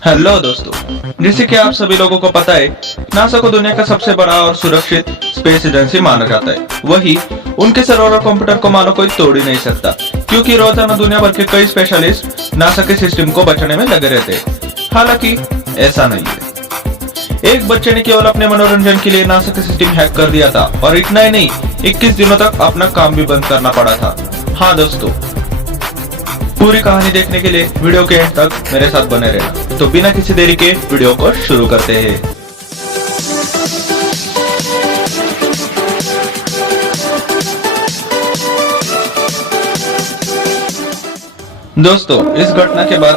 Hello दोस्तों। जैसे कि आप सभी लोगों को पता है, नासा को दुनिया का सबसे बड़ा और सुरक्षित स्पेस एजेंसी माना जाता है। वही उनके सर्वर और कंप्यूटर को मानो कोई तोड़ ही नहीं सकता, क्योंकि रोजाना दुनिया भर के कई स्पेशलिस्ट नासा के सिस्टम को बचाने में लगे रहते हैं। हालांकि ऐसा नहीं है। एक बच्चे ने केवल अपने मनोरंजन के लिए नासा के सिस्टम हैक कर दिया था, और इतना ही नहीं, 21 दिनों तक अपना काम भी बंद करना पड़ा था। हाँ दोस्तों, पूरी कहानी देखने के लिए वीडियो के एंड तक मेरे साथ बने रहना। तो बिना किसी देरी के वीडियो को शुरू करते हैं। दोस्तों, इस घटना के बाद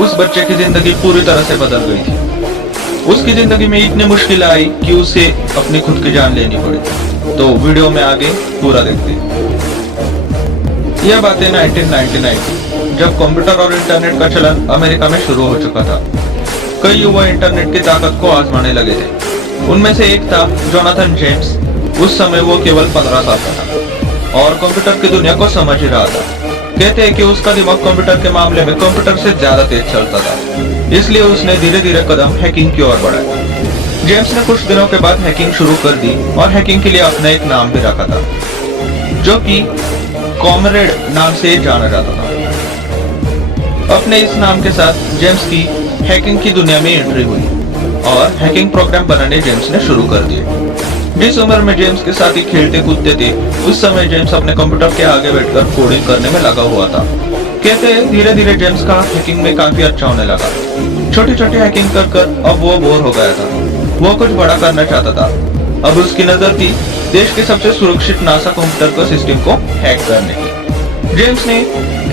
उस बच्चे की जिंदगी पूरी तरह से बदल गई थी। उसकी जिंदगी में इतनी मुश्किल आई कि उसे अपनी खुद की जान लेनी पड़ी। तो वीडियो में आगे पूरा देखते हैं। यह बात है 1999, जब कंप्यूटर और इंटरनेट का चलन अमेरिका में शुरू हो चुका था। कई युवा इंटरनेट की ताकत को आजमाने लगे थे। उनमें से एक था जोनाथन जेम्स। उस समय वो केवल 15 साल का था और कंप्यूटर की दुनिया को समझ ही रहा था। कहते हैं कि उसका दिमाग कंप्यूटर के मामले में कंप्यूटर से ज्यादा तेज चलता था, इसलिए उसने धीरे धीरे कदम हैकिंग की ओर बढ़ाया। जेम्स ने कुछ दिनों के बाद हैकिंग शुरू कर दी और हैकिंग के लिए अपना एक नाम भी रखा था, जो कि कॉमरेड नाम से जाना जाता था। अपने इस नाम के साथ जेम्स की हैकिंग की दुनिया में एंट्री हुई और हैकिंग प्रोग्राम बनाने जेम्स ने शुरू कर दिए। जिस उम्र में जेम्स के साथ ही खेलते कूदते थे, उस समय जेम्स अपने कंप्यूटर के आगे बैठकर कोडिंग करने में लगा हुआ था। कहते हैं धीरे धीरे जेम्स का हैकिंग में काफी अच्छा होने लगा। छोटी छोटी हैकिंग कर कर अब वो बोर हो गया था। वो कुछ बड़ा करना चाहता था। अब उसकी नजर थी देश के सबसे सुरक्षित नासा कंप्यूटर को सिस्टम को हैक करने की। जेम्स ने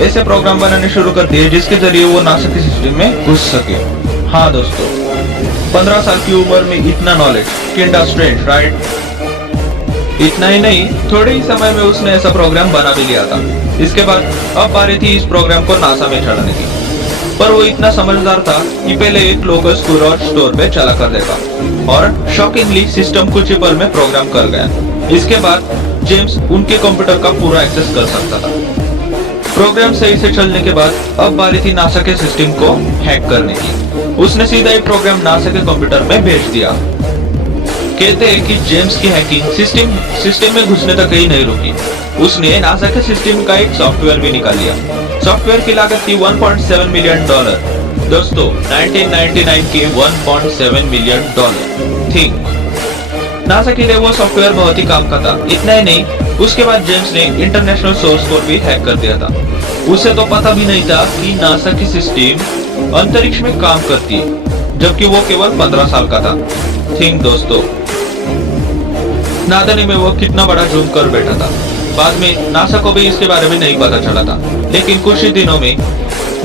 ऐसे प्रोग्राम बनाने शुरू कर दिए जिसके जरिए वो नासा के सिस्टम में घुस सके। हाँ दोस्तों, 15 साल की उम्र में इतना नॉलेज, किंडा स्ट्रेंज, राइट? इतना ही नहीं, थोड़े ही समय में उसने ऐसा प्रोग्राम बना भी लिया था। इसके बाद अब बारी थी इस प्रोग्राम को नासा में चलाने की। पर वो इतना समझदार था कि पहले एक लोकल स्कूल और स्टोर पे चला कर देगा और शॉकिंगली सिस्टम कुछ ही पल में प्रोग्राम कर गया। इसके बाद जेम्स उनके कंप्यूटर का पूरा एक्सेस कर सकता था। प्रोग्राम सही से चलने के बाद अब बारी थी नासा के सिस्टम को हैक करने की। उसने सीधा ही प्रोग्राम नासा के कंप्यूटर में भेज दिया। कहते हैं कि जेम्स की हैकिंग सिस्टम में घुसने तक ही नहीं रुकी। उसने नासा के सिस्टम का एक सॉफ्टवेयर भी निकाल लिया। सॉफ्टवेयर की लागत थी $1.7 मिलियन। दोस्तों, 1999 के $1.7 मिलियन। थिंक, नासा के लिए वो सॉफ्टवेयर बहुत ही काम का था। इतना ही नहीं, उसके बाद जेम्स ने इंटरनेशनल सोर्स कोड भी हैक कर दिया था। उसे तो पता भी नहीं था कि नासा की सिस्टम अंतरिक्ष में काम करती है, जबकि वो केवल 15 साल का था। थिंक दोस्तों, नादानी में वो कितना बड़ा जुर्म कर बैठा था। बाद में नासा को भी इसके बारे में नहीं पता चला था, लेकिन कुछ ही दिनों में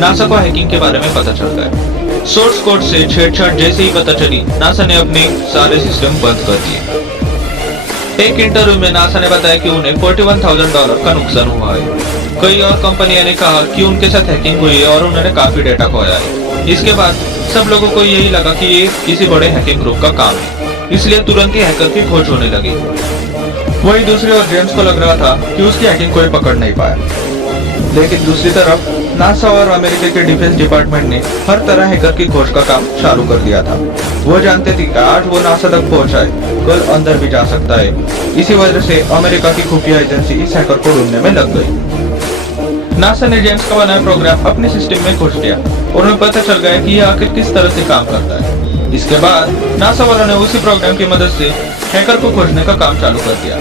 नासा को हैकिंग के बारे में पता चल गया। सोर्स कोड से छेड़छाड़ जैसे ही पता चली, नासा ने अपने सारे सिस्टम बंद कर दिए। एक इंटरव्यू में नासा ने बताया कि उन्हें $41,000 का नुकसान हुआ है। कई और कंपनियों ने कहा कि उनके साथ हैकिंग हुई है और उन्होंने काफी डेटा खोया है। इसके बाद सब लोगों को यही लगा कि ये किसी बड़े हैकिंग ग्रुप का काम है, इसलिए तुरंत ही हैकर की खोज होने लगी। वही दूसरी ओर जेम्स को लग रहा था कि उसकी हैकिंग कोई पकड़ नहीं पाया। लेकिन दूसरी तरफ नासा और अमेरिका के डिफेंस डिपार्टमेंट ने हर तरह हैकर की खोज का काम चालू कर दिया था। वो जानते थे कि आज वो नासा तक पहुंचा है, कल अंदर भी जा सकता है। इसी वजह से अमेरिका की खुफिया एजेंसी इस हैकर को ढूंढने में लग गई। नासा ने जेम्स का बनाया प्रोग्राम अपने सिस्टम में खोज लिया और उन्हें पता चल गया कि यह आखिर किस तरह से काम करता है। इसके बाद नासा वालों ने उसी प्रोग्राम की मदद से हैकर को खोजने का काम चालू कर दिया।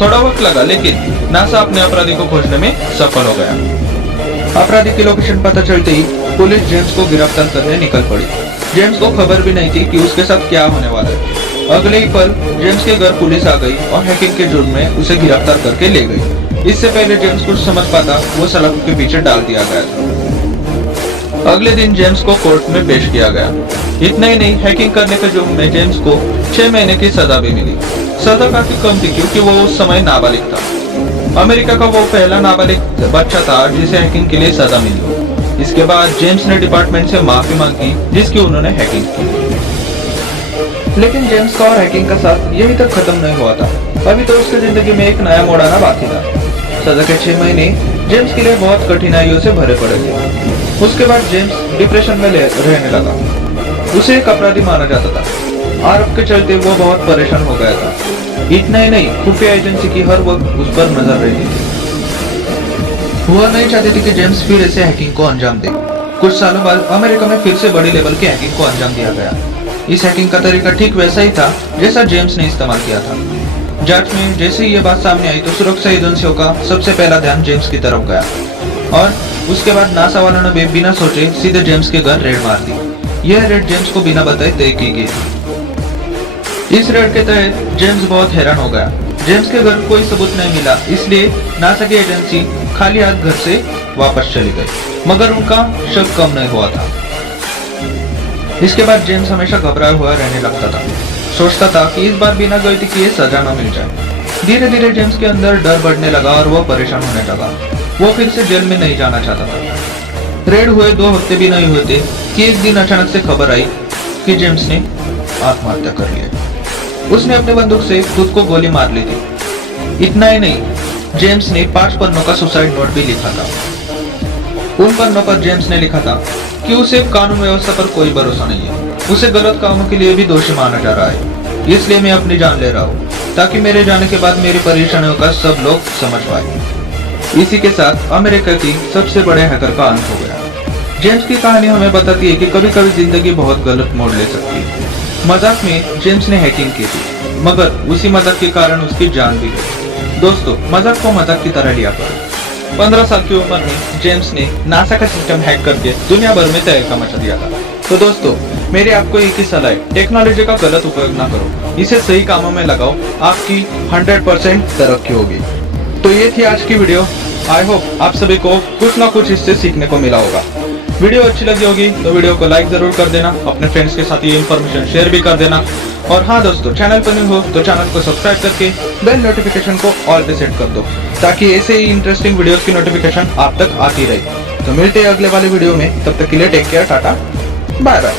थोड़ा वक्त लगा, लेकिन नासा अपने अपराधी को खोजने में सफल हो गया। अपराधी की लोकेशन पता चलते ही पुलिस जेम्स को गिरफ्तार करने निकल पड़ी। जेम्स को खबर भी नहीं थी कि उसके साथ क्या होने वाला है। अगले ही पल जेम्स के घर पुलिस आ गई और हैकिंग के जुर्म में उसे गिरफ्तार करके ले गई। इससे पहले जेम्स कुछ समझ पाता, वो सलाखों के पीछे डाल दिया गया था। अगले दिन जेम्स को कोर्ट में पेश किया गया। इतना ही नहीं, हैकिंग करने के जुर्म में जेम्स को 6 महीने की सजा भी मिली। सजा काफी कम थी क्योंकि वो उस समय नाबालिग था। अमेरिका का वो पहला नाबालिग बच्चा था जिसे हैकिंग के लिए सजा मिली। इसके बाद जेम्स ने डिपार्टमेंट से माफी मांगी जिसकी उन्होंने हैकिंग की। लेकिन जेम्स का और हैकिंग का साथ यही तक खत्म नहीं हुआ था। अभी तो उसकी जिंदगी में एक नया मोड़ आना बाकी था। सजा के 6 महीने जेम्स के लिए बहुत कठिनाइयों से भरे पड़े थे। उसके बाद जेम्स डिप्रेशन में रहने लगा। उसे एक अपराधी माना जाता था। आरोप के चलते वो बहुत परेशान हो गया था। इतना ही नहीं, खुफिया एजेंसी की हर वक्त उस पर नजर रहती थी। वह नहीं चाहती थी कि जेम्स फिर ऐसे हैकिंग को अंजाम दे। कुछ सालों बाद अमेरिका में फिर से बड़ी लेवल की हैकिंग को अंजाम दिया गया। इस हैकिंग का तरीका ठीक वैसा ही था जैसा जेम्स ने इस्तेमाल किया था। जांच में जैसे ही ये बात सामने आई तो सुरक्षा एजेंसियों का सबसे पहला ध्यान जेम्स की तरफ गया और उसके बाद नासा वालों ने बिना सोचे सीधे जेम्स के घर रेड मार दी। यह रेड जेम्स को बिना बताए तय की गई थी। इस रेड के तहत जेम्स बहुत हैरान हो गया। जेम्स के घर कोई सबूत नहीं मिला, इसलिए नासा की एजेंसी खाली हाथ घर से वापस चली गई। मगर उनका शक कम नहीं हुआ था। इसके बाद जेम्स हमेशा घबराया हुआ रहने लगता था। सोचता था कि इस बार बिना गलती किए सजा न मिल जाए। धीरे धीरे जेम्स के अंदर डर बढ़ने लगा और वह परेशान होने लगा। वो फिर से जेल में नहीं जाना चाहता था। रेड हुए 2 हफ्ते भी नहीं हुए थे कि एक दिन अचानक से खबर आई कि जेम्स ने आत्महत्या कर लिया। उसने अपने बंदूक से खुद को गोली मार ली थी। इतना ही नहीं, जेम्स ने 5 पन्नों का सुसाइड नोट भी लिखा था। उन पन्नों पर जेम्स ने लिखा था कि उसे कानून व्यवस्था पर कोई भरोसा नहीं है। उसे गलत कामों के लिए भी दोषी माना जा रहा है। इसलिए मैं अपनी जान ले रहा हूँ ताकि मेरे जाने के बाद मेरी परेशानियों का सब लोग समझ पाए। इसी के साथ अमेरिका की सबसे बड़े हैकर का अंत हो गया। जेम्स की कहानी हमें बताती है कि कभी कभी जिंदगी बहुत गलत मोड़ ले सकती है। मजाक में जेम्स ने हैकिंग की थी, मगर उसी मजाक के कारण उसकी जान भी गई। दोस्तों, मजाक को मजाक की तरह लिया करो। 15 साल की उम्र में जेम्स ने नासा का सिस्टम हैक करके दुनिया भर में तहलका मचा दिया था। तो दोस्तों, मेरी आपको एक ही सलाह है, टेक्नोलॉजी का गलत उपयोग ना करो, इसे सही कामों में लगाओ, आपकी 100% तरक्की होगी। तो ये थी आज की वीडियो। आई होप आप सभी को कुछ ना कुछ इससे सीखने को मिला होगा। वीडियो अच्छी लगी होगी तो वीडियो को लाइक जरूर कर देना, अपने फ्रेंड्स के साथ ये इन्फॉर्मेशन शेयर भी कर देना। और हाँ दोस्तों, चैनल पर न्यू हो तो चैनल को सब्सक्राइब करके बेल नोटिफिकेशन को ऑल पे सेट कर दो ताकि ऐसे ही इंटरेस्टिंग वीडियोस की नोटिफिकेशन आप तक आती रहे। तो मिलते हैं अगले वाले वीडियो में, तब तक के लिए take care, tata, bye bye.